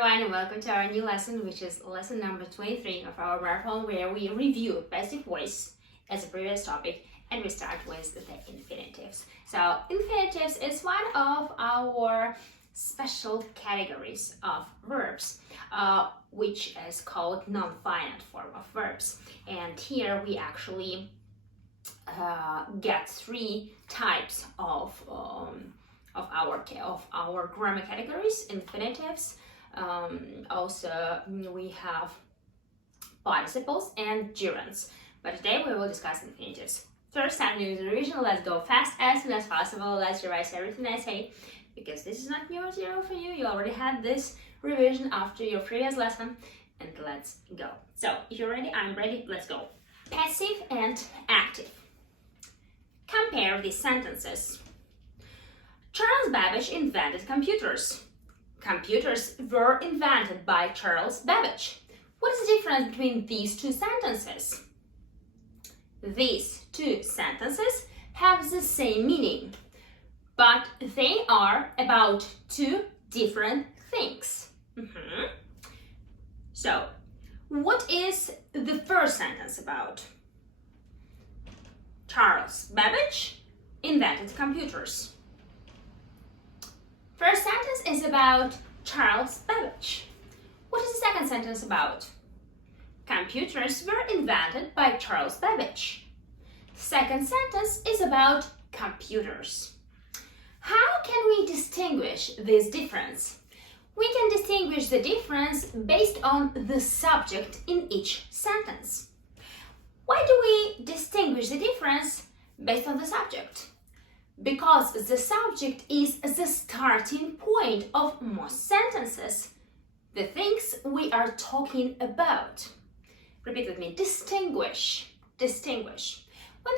everyone, and welcome to our new lesson, which is lesson number 23 of our marathon, where we review passive voice as a previous topic, and we start with the infinitives. So infinitives is one of our special categories of verbs, which is called non-finite form of verbs. And here we actually get three types of our grammar categories: infinitives. Also, we have participles and gerunds. But today we will discuss infinitives. First time doing the revision, let's go fast as soon as possible. Let's revise everything I say, because this is not new material for you. You already had this revision after your previous lesson. And let's go. So, if you're ready, I'm ready. Let's go. Passive and active. Compare these sentences. Charles Babbage invented computers. Computers were invented by Charles Babbage. What is the difference between these two sentences? These two sentences have the same meaning, but they are about two different things. So, what is the first sentence about? Charles Babbage invented computers. First sentence is about Charles Babbage. What is the second sentence about? Computers were invented by Charles Babbage. Second sentence is about computers. How can we distinguish this difference? We can distinguish the difference based on the subject in each sentence. Why do we distinguish the difference based on the subject? Because the subject is the starting point of most sentences, the things we are talking about. Repeat with me: distinguish, distinguish. When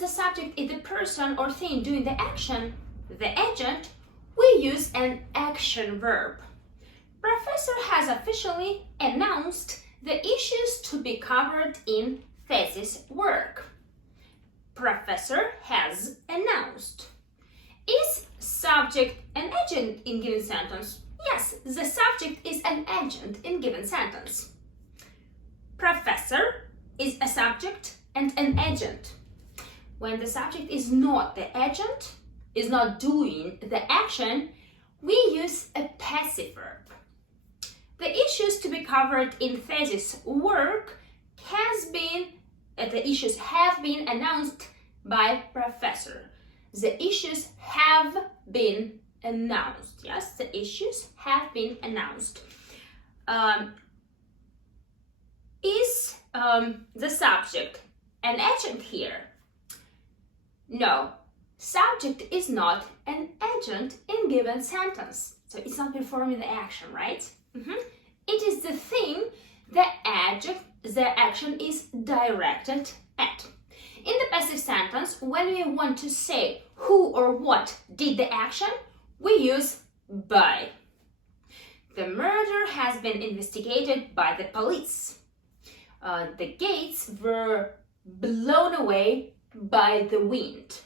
the subject is the person or thing doing the action, the agent, we use an action verb. Professor has officially announced the issues to be covered in thesis work. Professor has announced. Is subject an agent in given sentence? Yes, the subject is an agent in given sentence. Professor is a subject and an agent. When the subject is not the agent, is not doing the action, we use a passive verb. The issues to be covered in thesis work the issues have been announced by professor. The issues have been announced. Yes, the issues have been announced. Is the subject an agent here? No, subject is not an agent in given sentence. So it's not performing the action, right? It is the thing the action is directed at. In the passive sentence, when we want to say who or what did the action, we use by. The murder has been investigated by the police. The gates were blown away by the wind.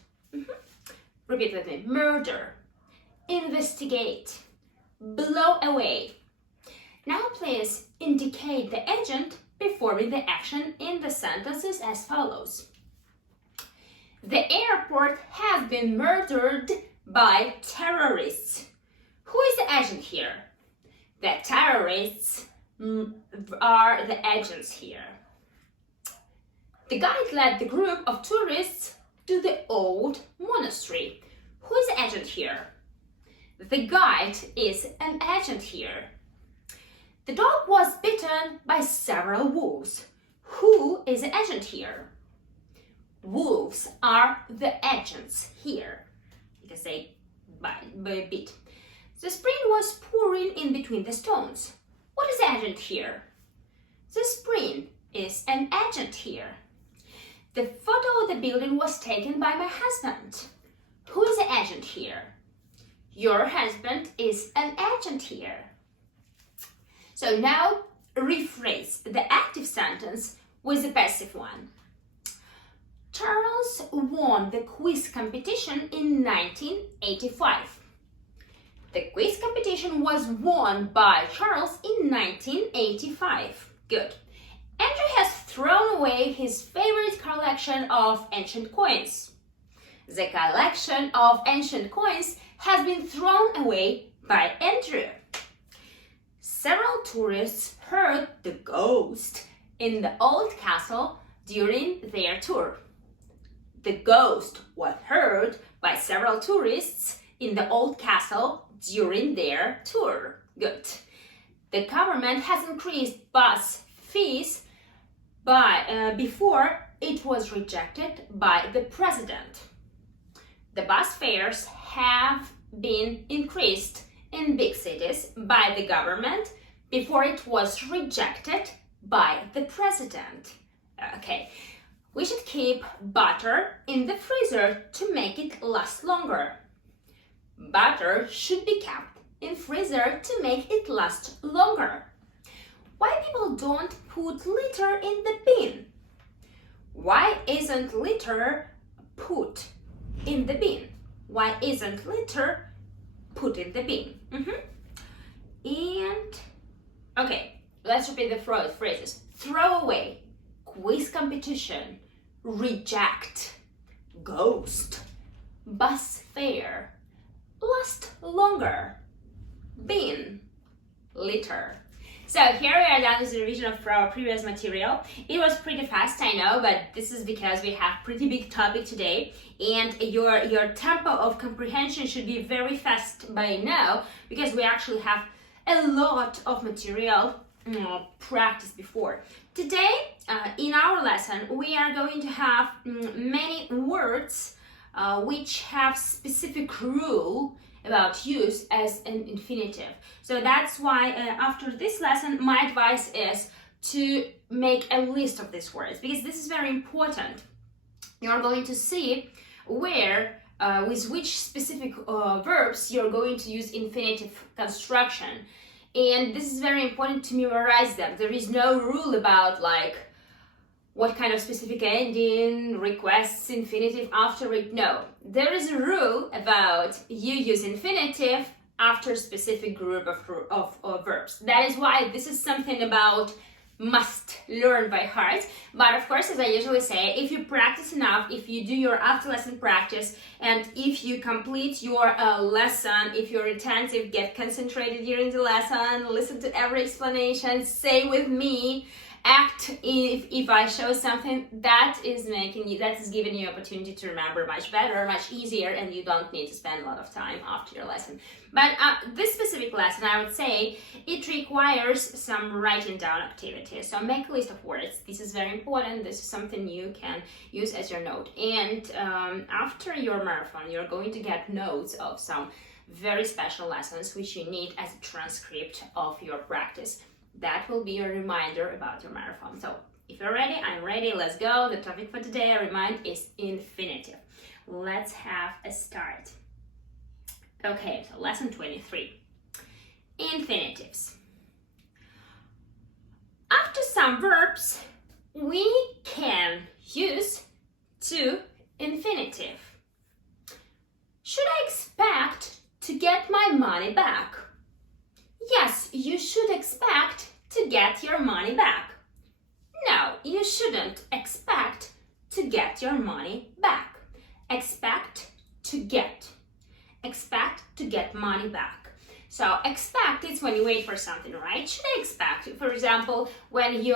Repeat with me: murder, investigate, blow away. Now please indicate the agent performing the action in the sentences as follows. The airport has been murdered by terrorists. Who is the agent here? The terrorists are the agents here. The guide led the group of tourists to the old monastery. Who is the agent here? The guide is an agent here. The dog was bitten by several wolves. Who is the agent here? Wolves are the agents here, because they bit. The spring was pouring in between the stones. What is the agent here? The spring is an agent here. The photo of the building was taken by my husband. Who is the agent here? Your husband is an agent here. So now rephrase the active sentence with the passive one. Charles won the quiz competition in 1985. The quiz competition was won by Charles in 1985. Good. Andrew has thrown away his favorite collection of ancient coins. The collection of ancient coins has been thrown away by Andrew. Several tourists heard the ghost in the old castle during their tour. The ghost was heard by several tourists in the old castle during their tour. Good. The government has increased bus fees before it was rejected by the president. The bus fares have been increased in big cities by the government before it was rejected by the president. Okay, we should keep butter in the freezer to make it last longer. Butter should be kept in freezer to make it last longer. Why people don't put litter in the bin? Why isn't litter put in the bin? Why isn't litter put in the bin? And okay, let's repeat the phrases. Throw away, quiz competition, reject, ghost, bus fare, last longer, bin, litter. So here we are done with the revision of our previous material. It was pretty fast, I know, but this is because we have pretty big topic today, and your tempo of comprehension should be very fast by now, because we actually have a lot of material practice before. Today, in our lesson, we are going to have many words which have specific rule about use as an infinitive. So that's why after this lesson, my advice is to make a list of these words, because this is very important. You're going to see where, with which specific verbs you're going to use infinitive construction. And this is very important to memorize them. There is no rule about like what kind of specific ending requests infinitive after it. No, there is a rule about you use infinitive after a specific group of verbs. That is why this is something about must learn by heart. But of course, as I usually say, if you practice enough, if you do your after lesson practice, and if you complete your lesson, if you're attentive, get concentrated during the lesson, listen to every explanation, say with me, act if I show something, that is giving you opportunity to remember much better, much easier, and you don't need to spend a lot of time after your lesson. But this specific lesson, I would say, it requires some writing down activity. So make a list of words. This is very important. This is something you can use as your note. And after your marathon, you're going to get notes of some very special lessons which you need as a transcript of your practice. That will be your reminder about your marathon. So if you're ready, I'm ready. Let's go. The topic for today, I remind, is infinitive. Let's have a start. Okay, so lesson 23. Infinitives. After some verbs, we can use to infinitive. Should I expect to get my money back? Yes, you should expect to get your money back. No, you shouldn't expect to get your money back. Expect to get. Expect to get money back. So expect is when you wait for something, right? Should I expect? For example, when you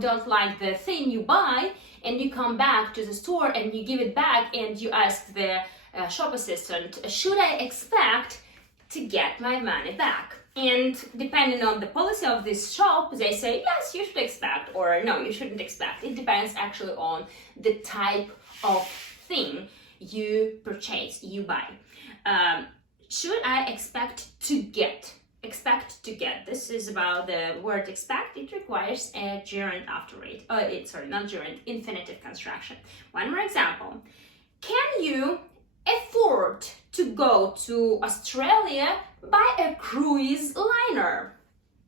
don't like the thing you buy and you come back to the store and you give it back and you ask the shop assistant, should I expect to get my money back? And depending on the policy of this shop, they say, yes, you should expect, or no, you shouldn't expect. It depends actually on the type of thing you purchase, you buy. Should I expect to get? Expect to get. This is about the word expect. It requires a gerund after it. Not gerund, infinitive construction. One more example. Can you afford to go to Australia by a cruise liner?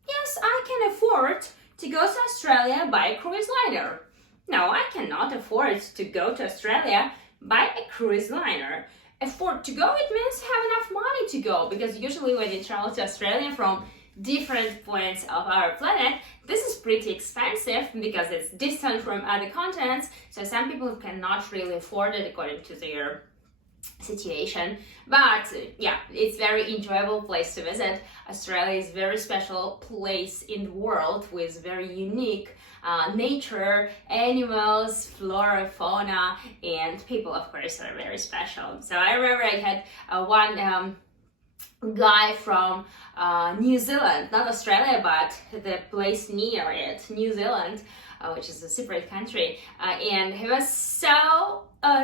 Yes, I can afford to go to Australia by a cruise liner. No, I cannot afford to go to Australia by a cruise liner. afford to go, it means have enough money to go, because usually when you travel to Australia from different points of our planet, this is pretty expensive because it's distant from other continents, so some people cannot really afford it according to their situation. But yeah, it's very enjoyable place to visit. Australia is a very special place in the world with very unique nature, animals, flora, fauna, and people, of course, are very special. So I remember I had one guy from New Zealand, not Australia, but the place near it, New Zealand, which is a separate country, and he was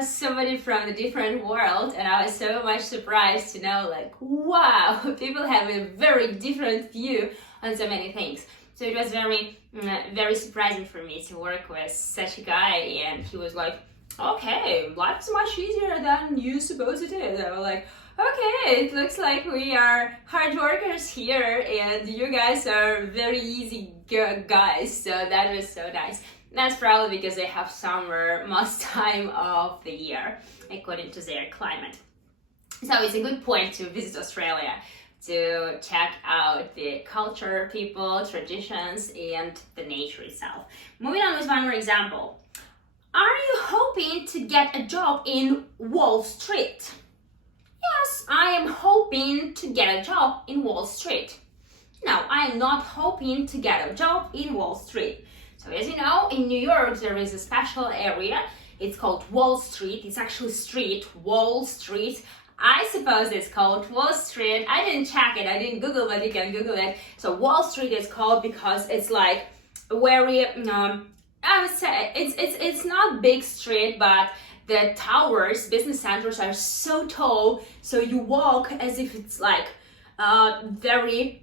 somebody from a different world, and I was so much surprised to know, like, wow, people have a very different view on so many things. So it was very surprising for me to work with such a guy, and he was like, okay, life's much easier than you suppose it is. I was like, okay, it looks like we are hard workers here, and you guys are very easy guys, so that was so nice. That's probably because they have summer most time of the year, according to their climate. So it's a good point to visit Australia, to check out the culture, people, traditions, and the nature itself. Moving on with one more example. Are you hoping to get a job in Wall Street? Yes, I am hoping to get a job in Wall Street. No, I am not hoping to get a job in Wall Street. So as you know, in New York there is a special area. It's called Wall Street. It's actually street, Wall Street. I suppose it's called Wall Street. I didn't check it, I didn't Google, but you can Google it. So Wall Street is called because it's like very, I would say, it's not big street, but the towers, business centers are so tall, so you walk as if it's like a very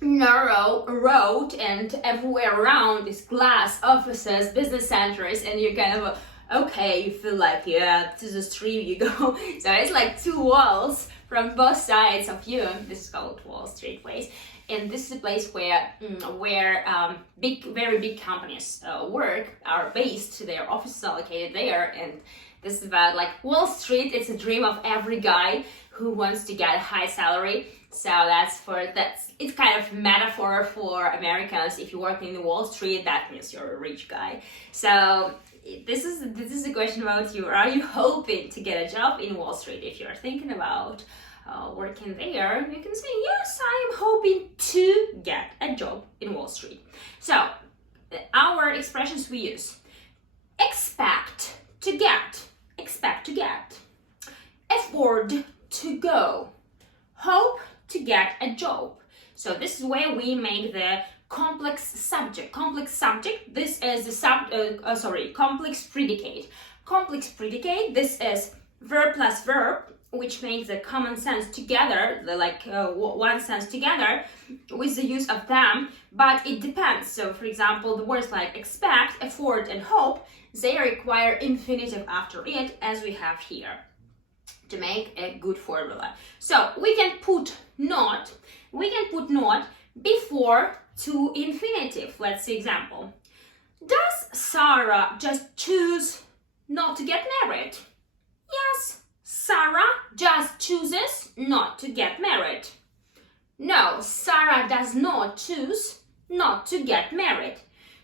narrow road, and everywhere around is glass, offices, business centers, and you're kind of okay, you feel like, yeah, to the street you go. So it's like two walls from both sides of you. This is called Wall Street Place. And this is a place where very big companies work, are based, their offices are located there. And this is about like Wall Street. It's a dream of every guy who wants to get a high salary. So it's kind of metaphor for Americans. If you work in the Wall Street, that means you're a rich guy. So this is a question about you. Are you hoping to get a job in Wall Street? If you're thinking about working there, you can say, yes, I am hoping to get a job in Wall Street. So our expressions we use: expect to get, afford to go, hope to get a job. So this is where we make the complex subject. This is the complex predicate. Complex predicate, this is verb plus verb, which makes the common sense together, one sense together with the use of them, but it depends. So for example, the words like expect, afford, and hope, they require infinitive after it, as we have here, to make a good formula. So we can put not before to infinitive. Let's see example. Does Sarah just choose not to get married? Yes, Sarah just chooses not to get married. No, Sarah does not choose not to get married.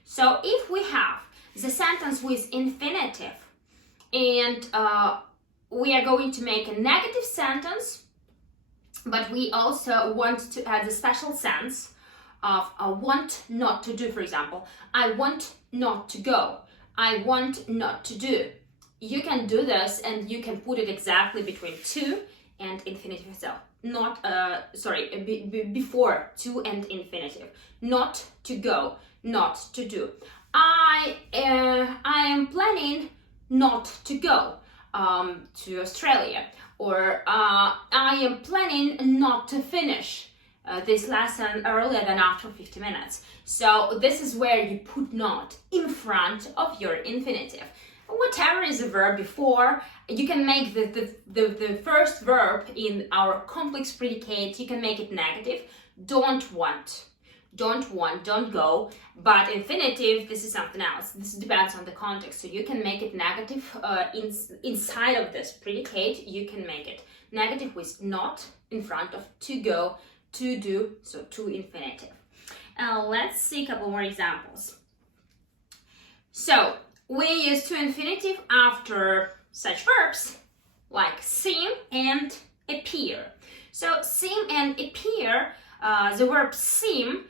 So if we have the sentence with infinitive and we are going to make a negative sentence, but we also want to add the special sense of want not to do. For example, I want not to go, I want not to do. You can do this and you can put it exactly between to and infinitive. So before to and infinitive. Not to go, not to do. I am planning not to go to Australia, or I am planning not to finish this lesson earlier than after 50 minutes. So this is where you put not in front of your infinitive. Whatever is the verb before, you can make the first verb in our complex predicate, you can make it negative. Don't want. don't want, don't go. But infinitive, this is something else. This depends on the context. So you can make it negative inside of this predicate. You can make it negative with not in front of to go, to do, so to infinitive. Let's see a couple more examples. So we use to infinitive after such verbs like seem and appear. So seem and appear, the verb seem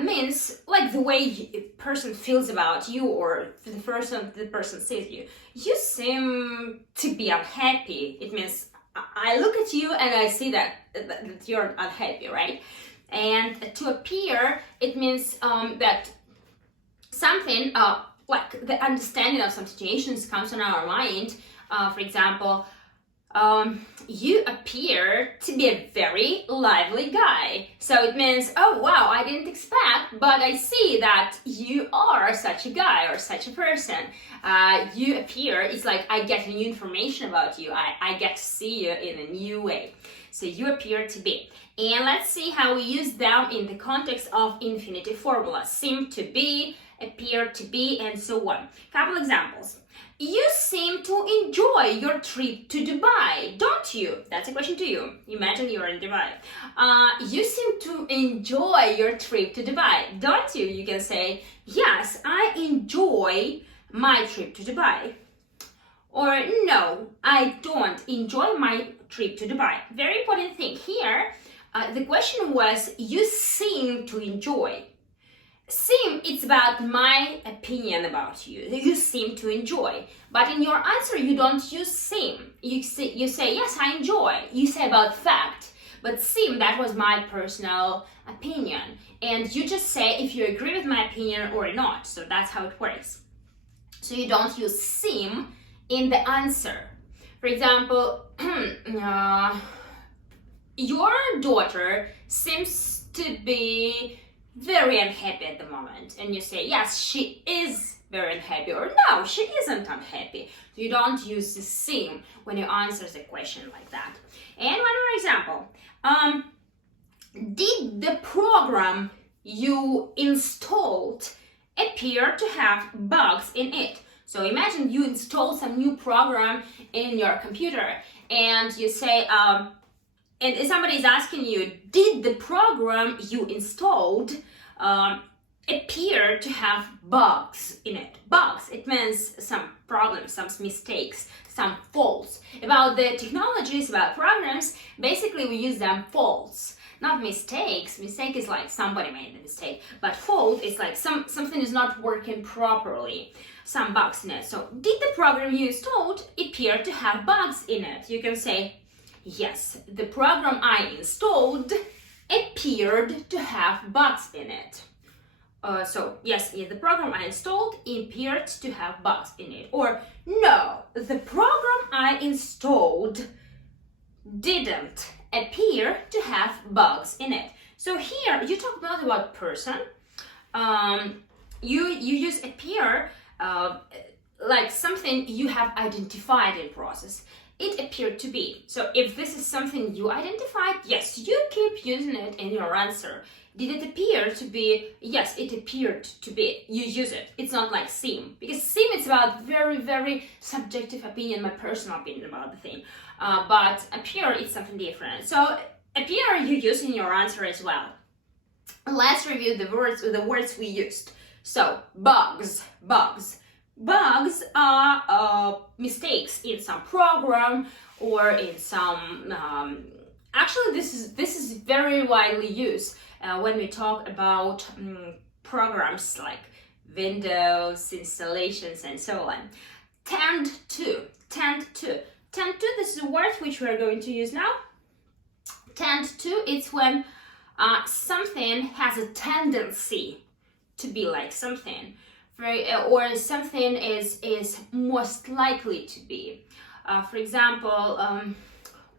means like the way a person feels about you, or the person sees you. You seem to be unhappy. It means I look at you and I see that you're unhappy, right? And to appear, it means that something like the understanding of some situations comes on our mind. For example, you appear to be a very lively guy. So it means, oh wow, I didn't expect, but I see that you are such a guy or such a person. You appear, it's like I get new information about you. I get to see you in a new way. So you appear to be. And let's see how we use them in the context of infinitive formula. Seem to be, appear to be, and so on. Couple examples. You seem to enjoy your trip to Dubai, don't you? That's a question to you. Imagine you're in Dubai. You seem to enjoy your trip to Dubai, don't you? You can say, yes, I enjoy my trip to Dubai. Or no, I don't enjoy my trip to Dubai. Very important thing here, the question was, you seem to enjoy. Seem, it's about my opinion about you. You seem to enjoy. But in your answer, you don't use seem. You say, yes, I enjoy. You say about fact. But seem, that was my personal opinion. And you just say if you agree with my opinion or not. So that's how it works. So you don't use seem in the answer. For example, your daughter seems to be very unhappy at the moment, and you say, yes, she is very unhappy, or no, she isn't unhappy. You don't use the seem when you answer the question like that. And one more example. Did the program you installed appear to have bugs in it? So imagine you install some new program in your computer, and you say, and somebody is asking you, did the program you installed appear to have bugs in it? Bugs, it means some problems, some mistakes, some faults. About the technologies, about programs, basically we use them faults, not mistakes. Mistake is like somebody made the mistake, but fault is like something is not working properly, some bugs in it. So did the program you installed appear to have bugs in it? You can say, yes, the program I installed appeared to have bugs in it. So, yes, the program I installed appeared to have bugs in it. Or, no, the program I installed didn't appear to have bugs in it. So here, you talk not about person. You use appear like something you have identified in process. It appeared to be. So if this is something you identified, yes, you keep using it in your answer. Did it appear to be? Yes, it appeared to be. You use it. It's not like seem. Because seem is about very, very subjective opinion, my personal opinion about the thing. But appear is something different. So appear you use in your answer as well. Let's review the words we used. So bugs. Bugs are mistakes in some program or in some. Actually, this is very widely used when we talk about programs like Windows installations and so on. Tend to. This is a word which we are going to use now. Tend to. It's when something has a tendency to be like something. Or something is most likely to be. For example,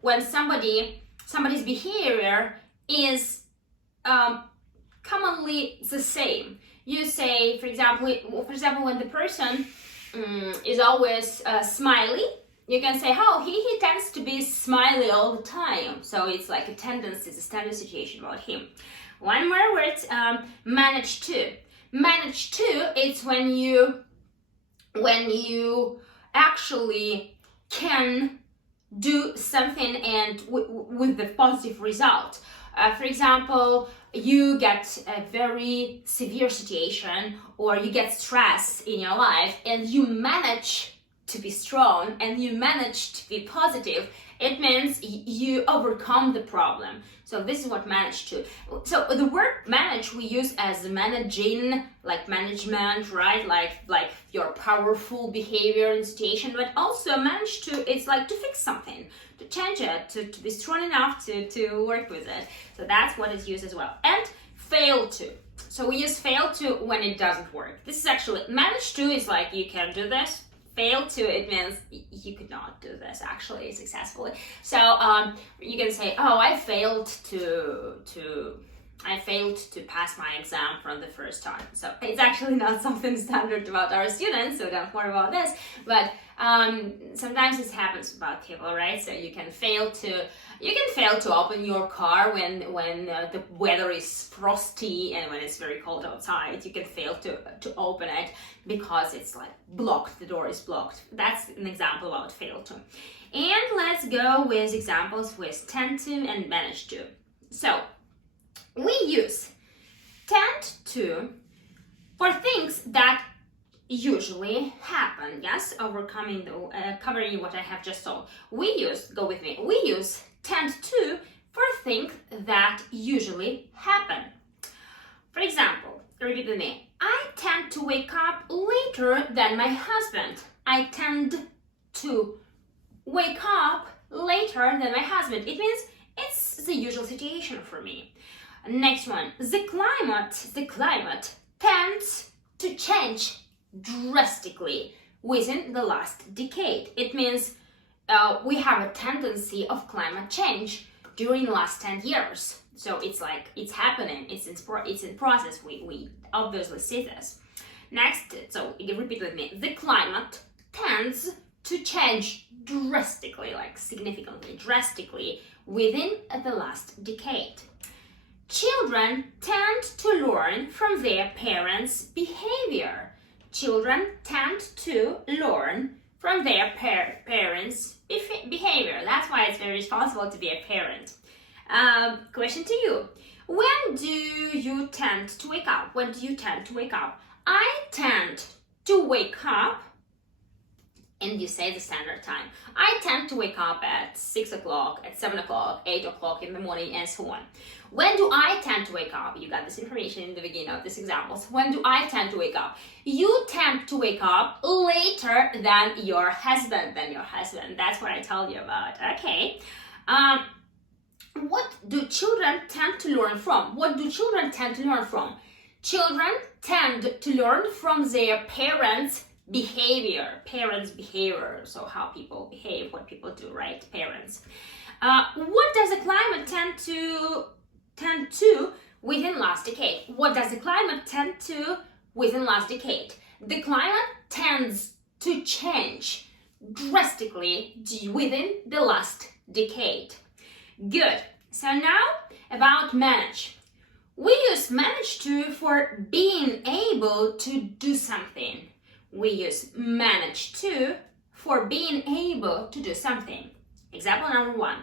when somebody's behavior is commonly the same. You say, for example, when the person is always smiley, you can say, oh, he tends to be smiley all the time. So it's like a tendency, it's a standard situation about him. One more word, manage to. Manage to, it's when you actually can do something and with the positive result. For example, you get a very severe situation or you get stress in your life and you manage to be strong and you manage to be positive. It means you overcome the problem. So this is what manage to. So the word manage we use as managing, like management, right? Like your powerful behavior in situation, but also manage to, it's like to fix something, to change it, to be strong enough to work with it. So that's what is used as well. And fail to. So we use fail to when it doesn't work. This is actually, manage to is like you can do this. Fail to, it means you could not do this actually successfully. So you can say, oh, I failed to pass my exam from the first time. So it's actually not something standard about our students, so don't worry about this. But sometimes this happens about people, right? So you can fail to open your car when the weather is frosty and when it's very cold outside. You can fail to open it because it's like blocked, the door is blocked. That's an example about fail to. And let's go with examples with tend to and manage to. So we use tend to for things that usually happen. Yes, covering what I have just told. We use tend to for things that usually happen. For example, repeat with me. I tend to wake up later than my husband. I tend to wake up later than my husband. It means it's the usual situation for me. Next one. The climate tends to change drastically within the last decade. It means we have a tendency of climate change during the last 10 years. So it's like it's happening, it's in process. We obviously see this. Next, so repeat with me. The climate tends to change drastically, like significantly, drastically within the last decade. Children tend to learn from their parents' behavior. Children tend to learn from their parents' behavior. That's why it's very responsible to be a parent. Question to you. When do you tend to wake up? When do you tend to wake up? I tend to wake up, and you say the standard time. I tend to wake up at 6 o'clock, at 7 o'clock, 8 o'clock in the morning, and so on. When do I tend to wake up? You got this information in the beginning of this example. So when do I tend to wake up? You tend to wake up later than your husband. That's what I told you about. Okay. What do children tend to learn from? What do children tend to learn from? Children tend to learn from their parents' behavior. So how people behave, what people do, right? Parents. What does the climate tend to within last decade? What does the climate tend to within last decade? The climate tends to change drastically within the last decade. Good. So now about manage. We use manage to for being able to do something. We use manage to for being able to do something. Example number 1.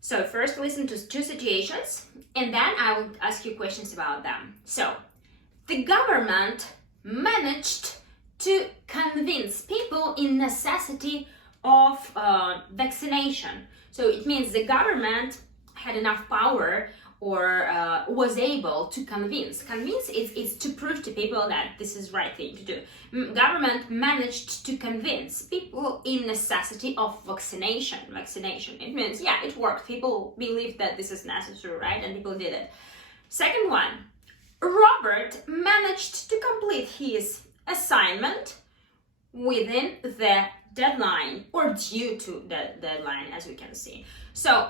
So first listen to 2 situations and then I will ask you questions about them. So the government managed to convince people in necessity of vaccination. So it means the government had enough power or was able to convince. Convince is to prove to people that this is the right thing to do. Government managed to convince people in necessity of vaccination. It means, yeah, it worked. People believed that this is necessary, right? And people did it. Second one, Robert managed to complete his assignment within the deadline or due to the deadline, as we can see. So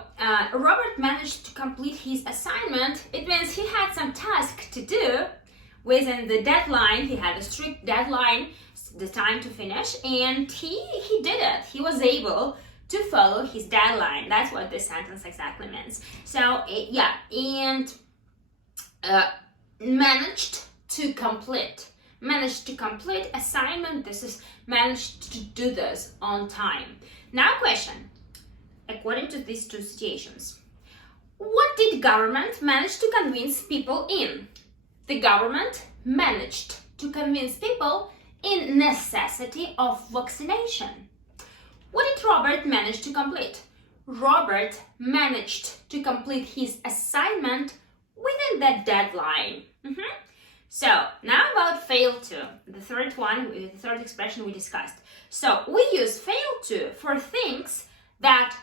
Robert managed to complete his assignment. It means he had some task to do within the deadline. He had a strict deadline the time to finish, and he did it. He was able to follow his deadline. That's what this sentence exactly means. So yeah, and managed to complete assignment. This is managed to do this on time. Now question, according to these two situations, what did government manage to convince people in? The government managed to convince people in necessity of vaccination. What did Robert manage to complete? Robert managed to complete his assignment within that deadline. So now about fail to, the third expression we discussed. So we use fail to for things that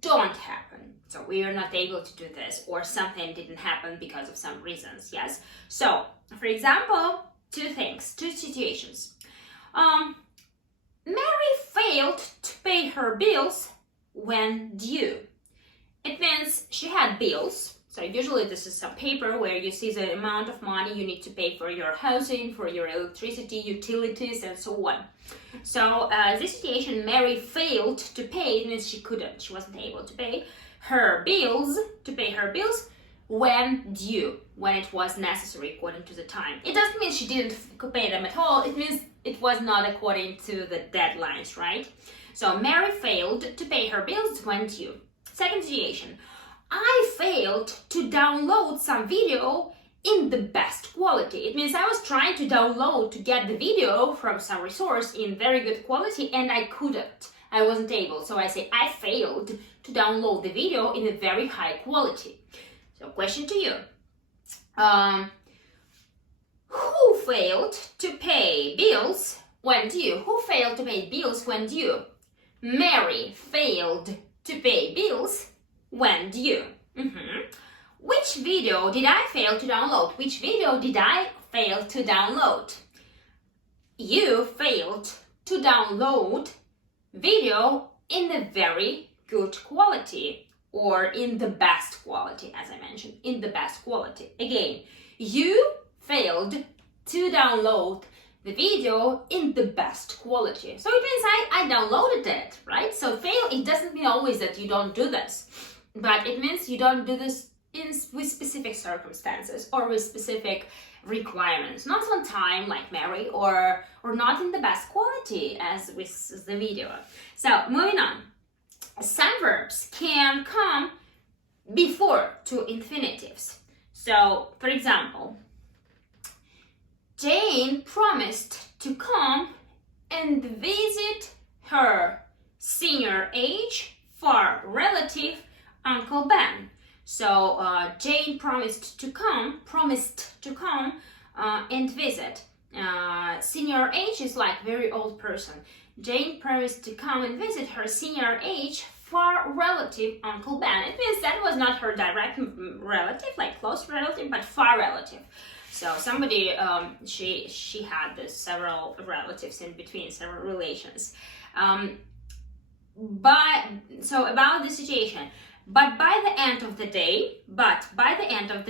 don't happen. So we are not able to do this, or something didn't happen because of some reasons, yes? So, for example, two situations. Mary failed to pay her bills when due. It means she had bills. So usually this is some paper where you see the amount of money you need to pay for your housing, for your electricity, utilities, and so on. So this situation, Mary failed to pay, it means she wasn't able to pay her bills, when due, when it was necessary according to the time. It doesn't mean she didn't pay them at all, it means it was not according to the deadlines, right? So Mary failed to pay her bills when due. Second situation, I failed to download some video in the best quality. It means I was trying to get the video from some resource in very good quality and I couldn't. I wasn't able. So I say I failed to download the video in a very high quality. So question to you. Who failed to pay bills when due? Who failed to pay bills when due? Mary failed to pay bills when due. Which video did I fail to download? Which video did I fail to download? You failed to download video in a very good quality, or in the best quality, as I mentioned, in the best quality. Again, you failed to download the video in the best quality. So it means I downloaded it, right? So fail, it doesn't mean always that you don't do this, but it means you don't do this with specific circumstances or with specific requirements, not on time like Mary, or not in the best quality as with the video. So moving on, some verbs can come before two infinitives. So for example, Jane promised to come and visit her senior age far relative Uncle Ben. So Jane promised to come and visit. Senior age is like very old person. Jane promised to come and visit her senior age far relative Uncle Ben. It means that was not her direct relative, like close relative, but far relative. So somebody, she had several relatives in between, several relations. So about the situation. But by the end of the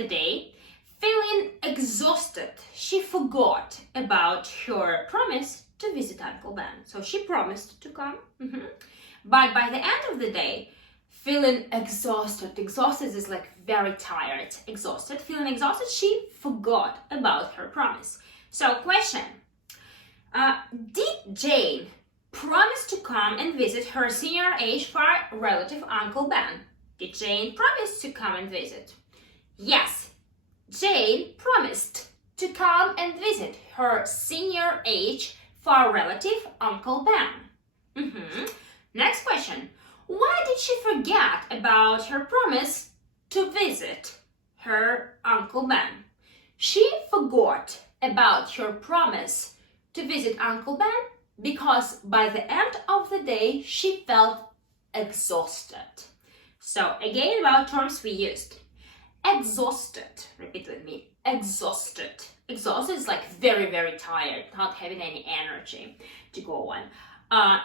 day, feeling exhausted, she forgot about her promise to visit Uncle Ben. So she promised to come, but by the end of the day, feeling exhausted is like very tired, feeling exhausted, she forgot about her promise. So question, did Jane promise to come and visit her senior age far relative Uncle Ben? Did Jane promise to come and visit? Yes, Jane promised to come and visit her senior age far relative Uncle Ben. Next question. Why did she forget about her promise to visit her Uncle Ben? She forgot about her promise to visit Uncle Ben because by the end of the day she felt exhausted. So again, about terms we used. Exhausted. Repeat with me. Exhausted. Exhausted is like very, very tired, not having any energy to go on.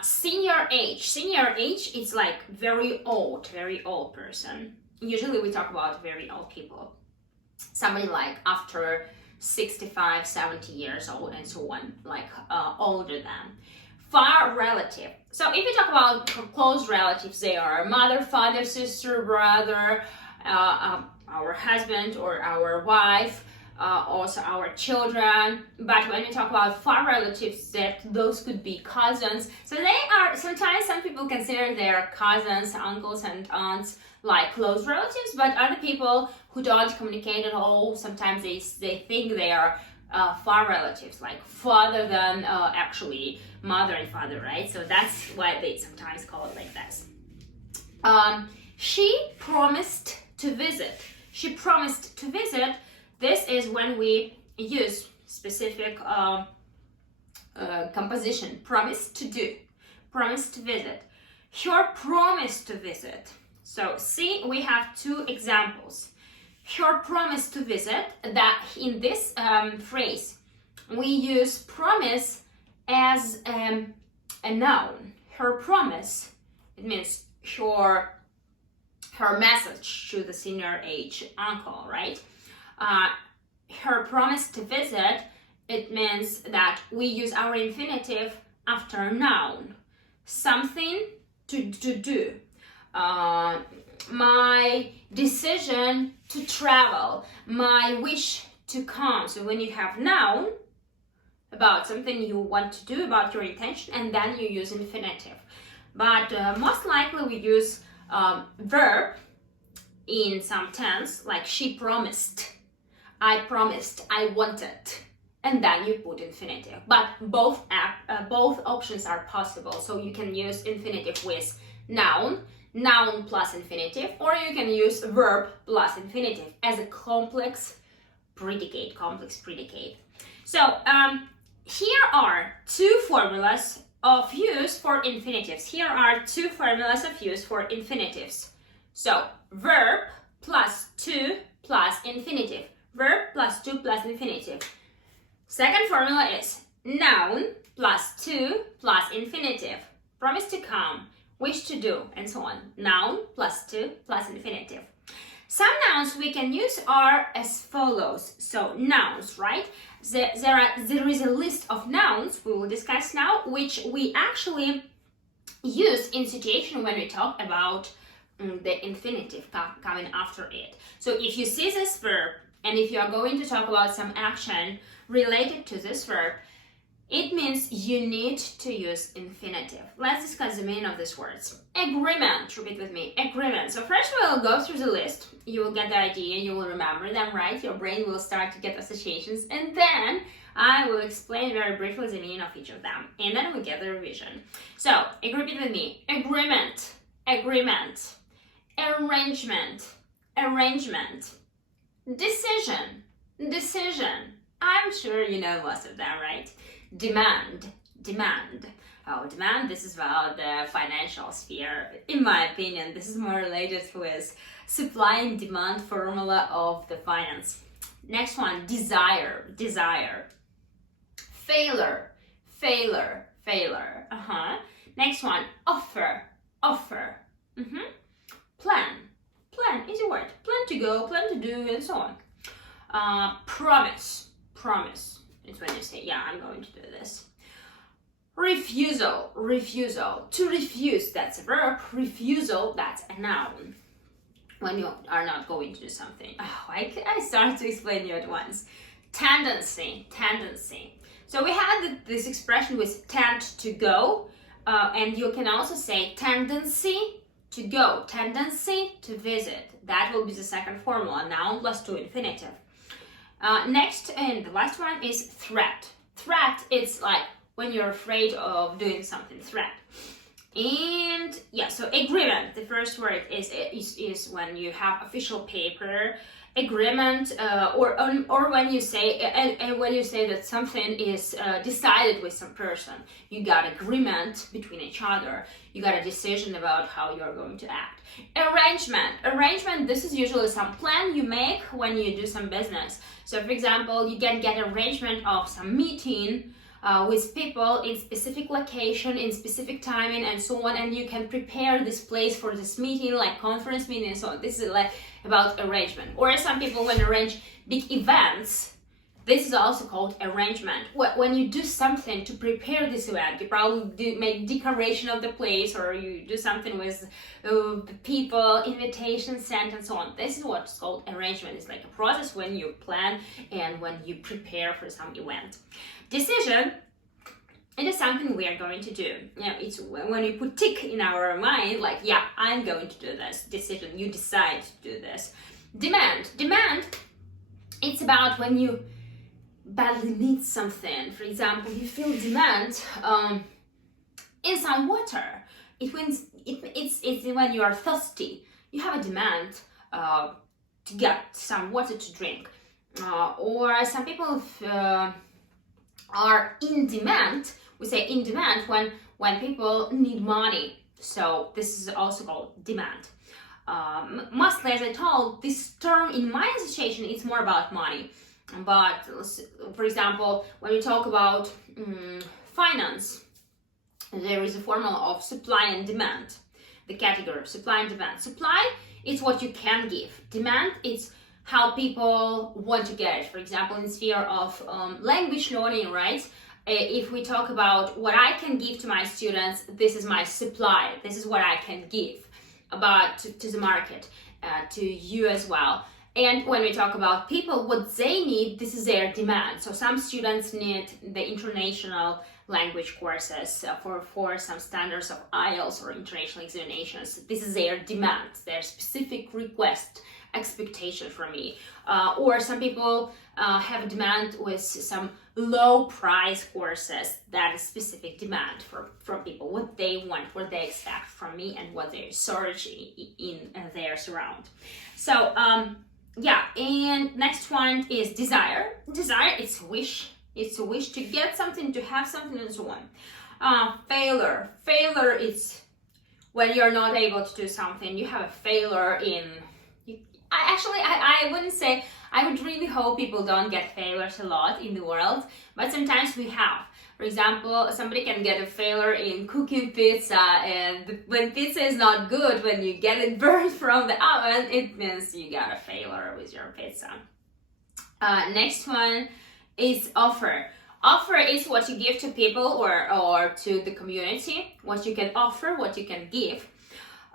Senior age. Senior age is like very old person. Usually we talk about very old people. Somebody like after 65, 70 years old and so on, like older than. Far relative. So if you talk about close relatives, they are mother, father, sister, brother, our husband or our wife, also our children. But when you talk about far relatives, that those could be cousins. So they are, sometimes some people consider their cousins, uncles and aunts like close relatives, but other people who don't communicate at all, sometimes they think they are far relatives, like farther than actually mother and father, right? So that's why they sometimes call it like this. She promised to visit. She promised to visit. This is when we use specific composition. Promise to do. Promise to visit. Her promise to visit. So see, we have two examples. Her promise to visit, that in this phrase, we use promise as a noun. Her promise, it means her message to the senior age uncle, right? Her promise to visit, it means that we use our infinitive after a noun. Something to do. My decision to travel, my wish to come. So when you have noun about something you want to do, about your intention, and then you use infinitive. But most likely we use verb in some tense, like she promised, I promised, I wanted, and then you put infinitive. But both options are possible. So you can use infinitive with noun plus infinitive, or you can use verb plus infinitive as a complex predicate. So here are two formulas of use for infinitives. Here are two formulas of use for infinitives. So verb plus to plus infinitive. Verb plus to plus infinitive. Second formula is noun plus to plus infinitive. Promise to come, wish to do, and so on. Noun plus to plus infinitive. Some nouns we can use are as follows. So nouns, right? There is a list of nouns we will discuss now, which we actually use in situation when we talk about the infinitive coming after it. So if you see this verb, and if you are going to talk about some action related to this verb, it means you need to use infinitive. Let's discuss the meaning of these words. Agreement, repeat with me, agreement. So first we will go through the list. You will get the idea, you will remember them, right? Your brain will start to get associations, and then I will explain very briefly the meaning of each of them, and then we get the revision. So, repeat with me, agreement, agreement, arrangement, arrangement, decision, decision. I'm sure you know most of them, right? Demand, demand. Oh, demand, this is about the financial sphere. In my opinion, this is more related with supply and demand formula of the finance. Next one, desire, desire. Failure, failure, failure. Next one, offer, offer. Plan, plan, easy word. Plan to go, plan to do, and so on. Promise, promise. It's when you say, yeah, I'm going to do this. Refusal, refusal. To refuse, that's a verb. Refusal, that's a noun. When you are not going to do something. Oh, I start to explain you at once. Tendency, tendency. So we had this expression with tend to go, and you can also say tendency to go, tendency to visit. That will be the second formula, noun plus to infinitive. Next and the last one is threat. Threat, it's like when you're afraid of doing something, threat. And yeah, so agreement, the first word is when you have official paper agreement, or when you say when you say that something is decided with some person, you got agreement between each other, you got a decision about how you're going to act. Arrangement, this is usually some plan you make when you do some business. So for example, you can get arrangement of some meeting with people in specific location, in specific timing, and so on, and you can prepare this place for this meeting, like conference meeting and so on. This is like about arrangement. Or some people when arrange big events, This is also called arrangement. When you do something to prepare this event, you probably make decoration of the place, or you do something with people, invitations sent, and so on. This is what's called arrangement. It's like a process when you plan and when you prepare for some event. Decision, it is something we are going to do. It's when we put tick in our mind, like, yeah, I'm going to do this. Decision, you decide to do this. Demand, it's about when you badly need something. For example, you feel demand in some water. It's when you are thirsty. You have a demand to get some water to drink. Or some people are in demand. We say in demand when people need money. So this is also called demand. Mostly, as I told, this term in my situation, it's more about money. But for example, when we talk about finance, there is a formula of supply and demand, the category of supply and demand. Supply is what you can give. Demand is how people want to get it. For example, in the sphere of language learning, right? If we talk about what I can give to my students, this is my supply. This is what I can give about to the market, to you as well. And when we talk about people, what they need, this is their demand. So some students need the international language courses for some standards of IELTS or international examinations. This is their demand, their specific request, expectation from me. Or some people have a demand with some low price courses. That is specific demand from people, what they want, what they expect from me, and what they search in their surround. So yeah, and next one is desire. Desire, it's a wish. It's a wish to get something, to have something, and so on. Failure. Failure is when you're not able to do something. You have a failure in... I wouldn't say... I would really hope people don't get failures a lot in the world, but sometimes we have. For example, somebody can get a failure in cooking pizza, and when pizza is not good, when you get it burned from the oven, it means you got a failure with your pizza. Next one is offer. Offer is what you give to people or to the community, what you can offer, what you can give,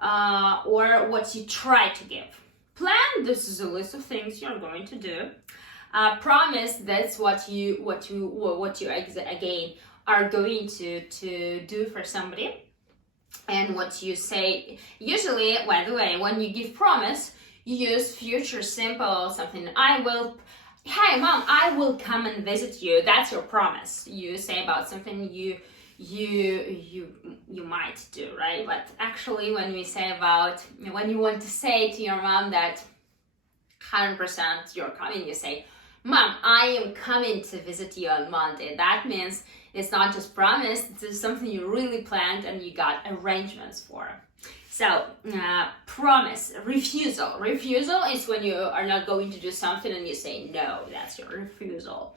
or what you try to give. Plan, this is a list of things you're going to do. Promise, that's what you again are going to do for somebody. And what you say, usually, by the way, when you give promise, you use future simple, something, hey mom, I will come and visit you. That's your promise. You say about something you might do, right? But actually, when we say about, when you want to say to your mom that 100% you're coming, you say, Mom, I am coming to visit you on Monday. That means it's not just promise, it's something you really planned and you got arrangements for. So, promise. Refusal. Refusal is when you are not going to do something and you say no. That's your refusal.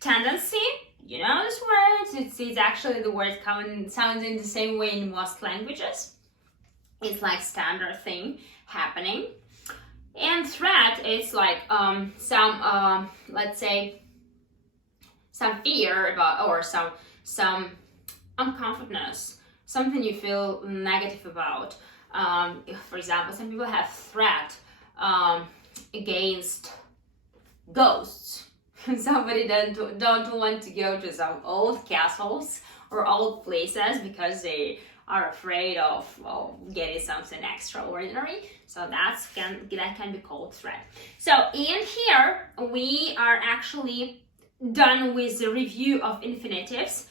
Tendency. You know this word. It's actually the word sounds in the same way in most languages. It's like standard thing happening. And threat is like some let's say some fear about, or some uncomfortness, something you feel negative about. For example, some people have threat against ghosts. Somebody don't want to go to some old castles or old places because they are afraid of getting something extraordinary. So that can be called threat. So in here we are actually done with the review of infinitives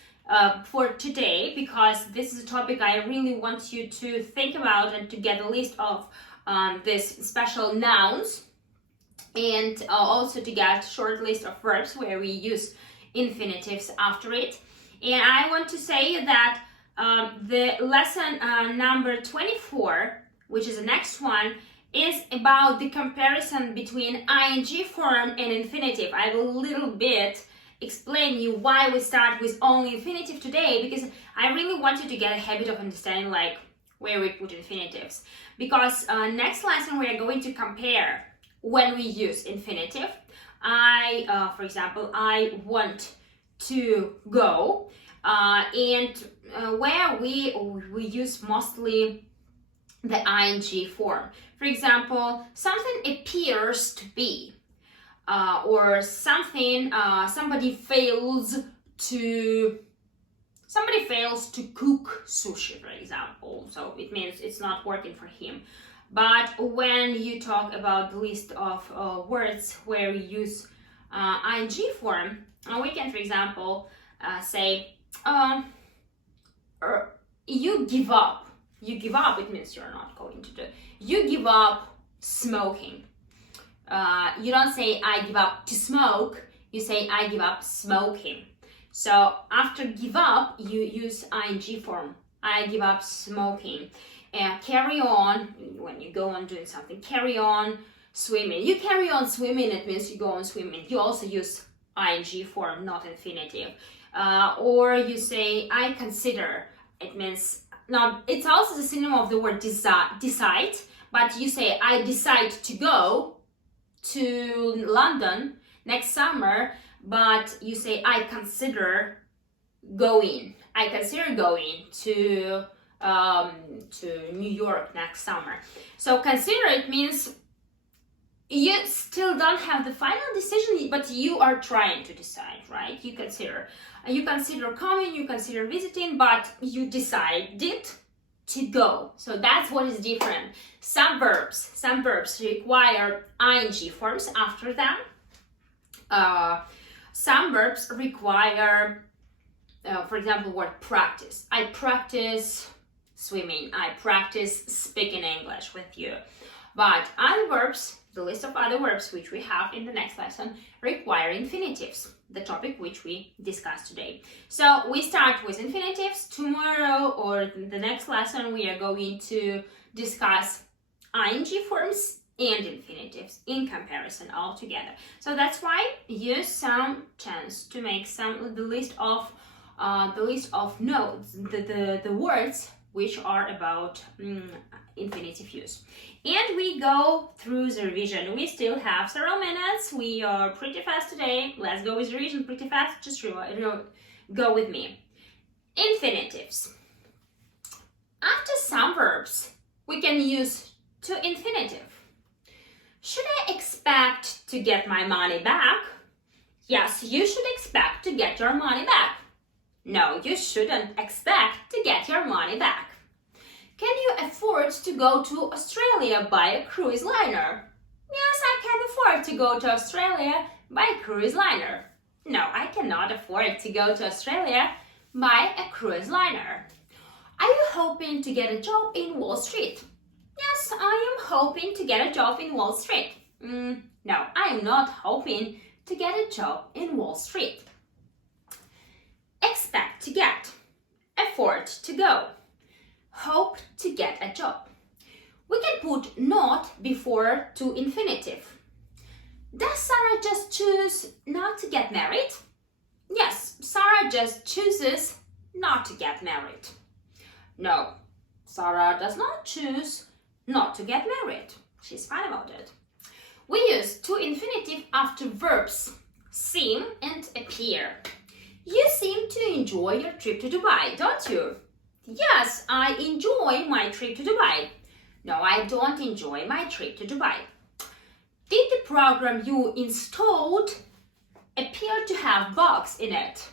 for today, because this is a topic I really want you to think about and to get a list of these special nouns, and also to get a short list of verbs where we use infinitives after it. And I want to say that the lesson number 24, which is the next one, is about the comparison between ing form and infinitive. I will a little bit explain you why we start with only infinitive today, because I really want you to get a habit of understanding like where we put infinitives. Because next lesson we are going to compare when we use infinitive For example, I want to go, where we use mostly the ing form. For example, something appears to be, or something, somebody fails to cook sushi, for example. So it means it's not working for him. But when you talk about the list of words where we use ing form, we can, for example, say, you give up. You give up, it means you're not going to do. You give up smoking. You don't say, I give up to smoke. You say, I give up smoking. So after give up, you use ing form. I give up smoking. And carry on, when you go on doing something, carry on swimming. You carry on swimming, it means you go on swimming. You also use ing form, not infinitive. Or you say, I consider, it means, now it's also the synonym of the word decide, but you say, I decide to go to London next summer, but you say, I consider going. I consider going to New York next summer. So consider, it means you still don't have the final decision, but you are trying to decide, right? You consider coming, you consider visiting, but you decided to go. So that's what is different. Some verbs require ing forms after them. Some verbs require, for example, word practice. I practice swimming. I practice speaking English with you. But other verbs, the list of other verbs which we have in the next lesson, require infinitives, the topic which we discussed today. So we start with infinitives. Tomorrow or the next lesson we are going to discuss ing forms and infinitives in comparison all together. So that's why use some chance to make the list of notes, the words which are about infinitive use. And we go through the revision. We still have several minutes. We are pretty fast today. Let's go with the revision pretty fast. Just go with me. Infinitives. After some verbs, we can use to infinitive. Should I expect to get my money back? Yes, you should expect to get your money back. No, you shouldn't expect to get your money back. Can you afford to go to Australia by a cruise liner? Yes, I can afford to go to Australia by a cruise liner. No, I cannot afford to go to Australia by a cruise liner. Are you hoping to get a job in Wall Street? Yes, I am hoping to get a job in Wall Street. No, I am not hoping to get a job in Wall Street. Expect to get, afford to go, hope to get a job. We can put not before to infinitive. Does Sarah just choose not to get married? Yes, Sarah just chooses not to get married. No, Sarah does not choose not to get married. She's fine about it. We use to infinitive after verbs seem and appear. You seem to enjoy your trip to Dubai, don't you? Yes, I enjoy my trip to Dubai. No, I don't enjoy my trip to Dubai. Did the program you installed appear to have bugs in it?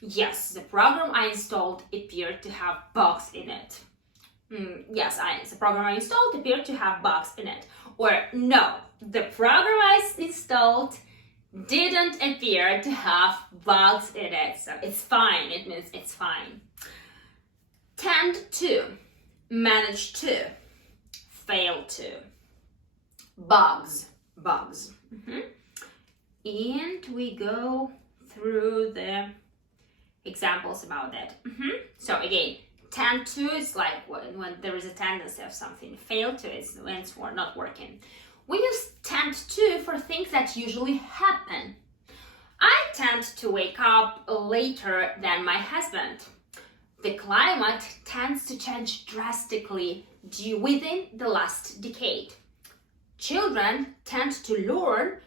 Yes, the program I installed appeared to have bugs in it. Yes, the program I installed appeared to have bugs in it. Or no, the program I installed didn't appear to have bugs in it. So it's fine, it means it's fine. Tend to, manage to, fail to. Bugs. And we go through the examples about that. So again, tend to is like when there is a tendency of something. Fail to is when it's not working. We use tend to for things that usually happen. I tend to wake up later than my husband. The climate tends to change drastically within the last decade. Children tend to learn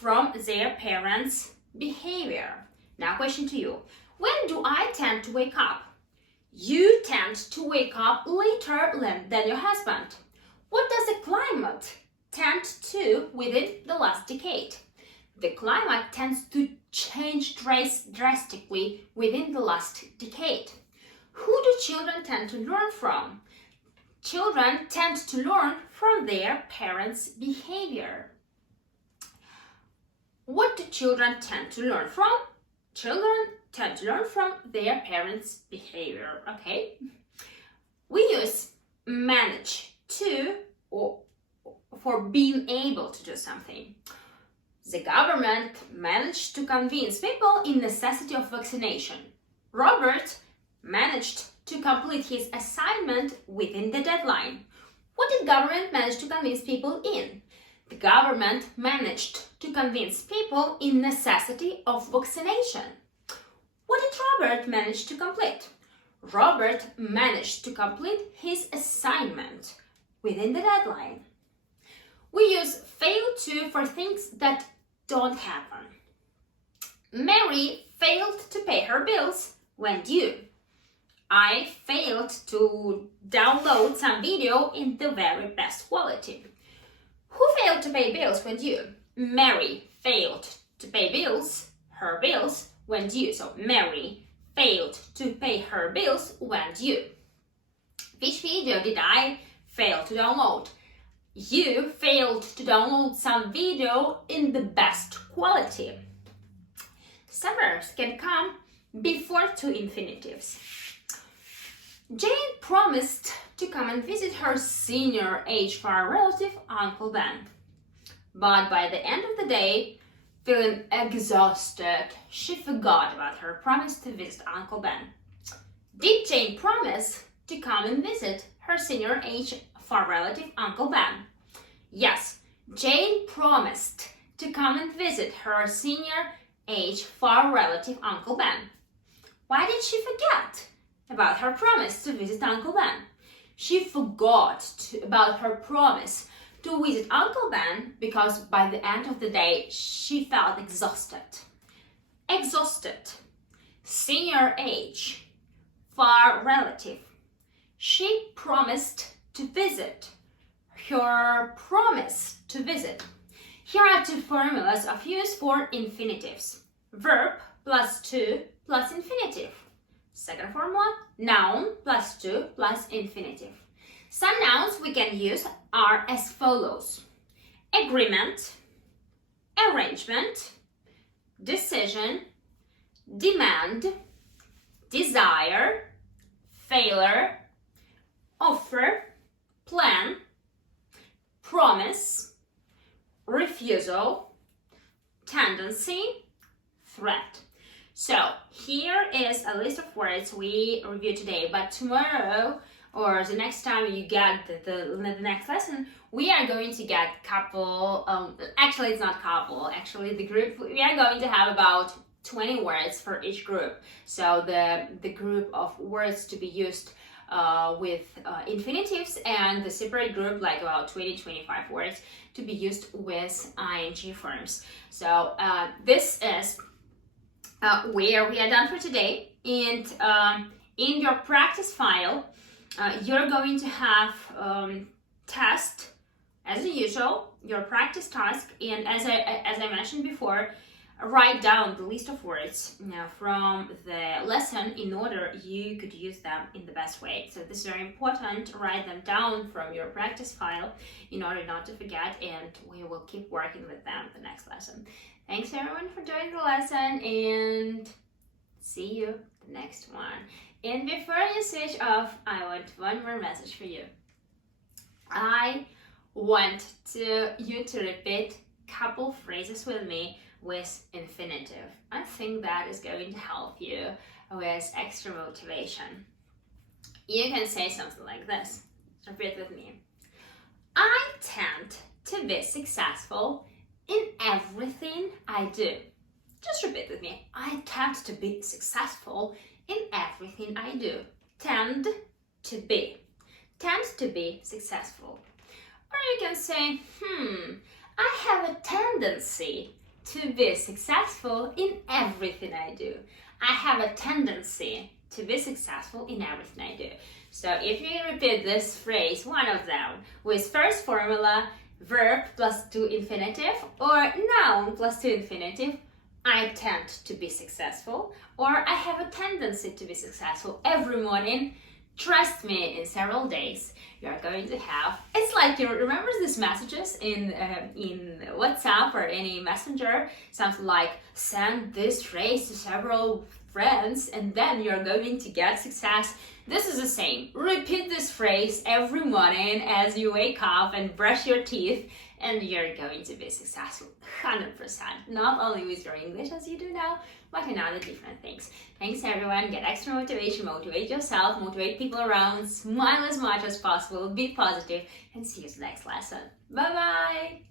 from their parents' behavior. Now, question to you. When do I tend to wake up? You tend to wake up later than your husband. What does the climate tend to within the last decade? The climate tends to change drastically within the last decade. Who do children tend to learn from? Children tend to learn from their parents' behavior. What do children tend to learn from? Children tend to learn from their parents' behavior, okay? We use manage to or for being able to do something. The government managed to convince people in necessity of vaccination. Robert managed to complete his assignment within the deadline. What did government manage to convince people in? The government managed to convince people in necessity of vaccination. What did Robert manage to complete? Robert managed to complete his assignment within the deadline. We use fail to for things that don't happen. Mary failed to pay her bills when due. I failed to download some video in the very best quality. Who failed to pay bills when due? Mary failed to pay her bills when due. So Mary failed to pay her bills when due. Which video did I fail to download? You failed to download some video in the best quality. Summers can come before two infinitives. Jane promised to come and visit her senior age far relative, Uncle Ben. But by the end of the day, feeling exhausted, she forgot about her promise to visit Uncle Ben. Did Jane promise to come and visit her senior age far relative, Uncle Ben? Yes, Jane promised to come and visit her senior age far relative, Uncle Ben. Why did she forget about her promise to visit Uncle Ben? She forgot about her promise to visit Uncle Ben because by the end of the day, she felt exhausted. Exhausted. Senior age. Far relative. She promised to visit. Her promise to visit. Here are two formulas of use for infinitives. Verb plus to plus infinitive. Second formula, noun plus to plus infinitive. Some nouns we can use are as follows. Agreement, arrangement, decision, demand, desire, failure, offer, plan, promise, refusal, tendency, threat. So here is a list of words we review today, but tomorrow or the next time you get the next lesson, we are going to get couple, actually it's not couple, actually the group, we are going to have about 20 words for each group. So the group of words to be used with infinitives, and the separate group like about 20-25 words to be used with ing forms. So this is where we are done for today, and in your practice file you're going to have test as usual, your practice task, and as I mentioned before, write down the list of words from the lesson in order you could use them in the best way. So this is very important. Write them down from your practice file in order not to forget, and we will keep working with them the next lesson. Thanks everyone for joining the lesson, and see you the next one. And before you switch off, I want one more message for you. I want you to repeat a couple phrases with me with infinitive. I think that is going to help you with extra motivation. You can say something like this. Repeat with me. I tend to be successful in everything I do. Just repeat with me. I tend to be successful in everything I do. Tend to be. Tend to be successful. Or you can say, I have a tendency to be successful in everything I do. I have a tendency to be successful in everything I do. So if you repeat this phrase, one of them, with first formula, verb plus to infinitive, or noun plus to infinitive, I tend to be successful, or I have a tendency to be successful every morning. Trust me, in several days you are going to have. It's like, you remember these messages in WhatsApp or any messenger, something like send this phrase to several friends and then you're going to get success. This is the same. Repeat this phrase every morning as you wake up and brush your teeth, and you're going to be successful 100%. Not only with your English as you do now, but in other different things. Thanks everyone. Get extra motivation, motivate yourself, motivate people around, smile as much as possible, be positive, and see you in the next lesson. Bye bye!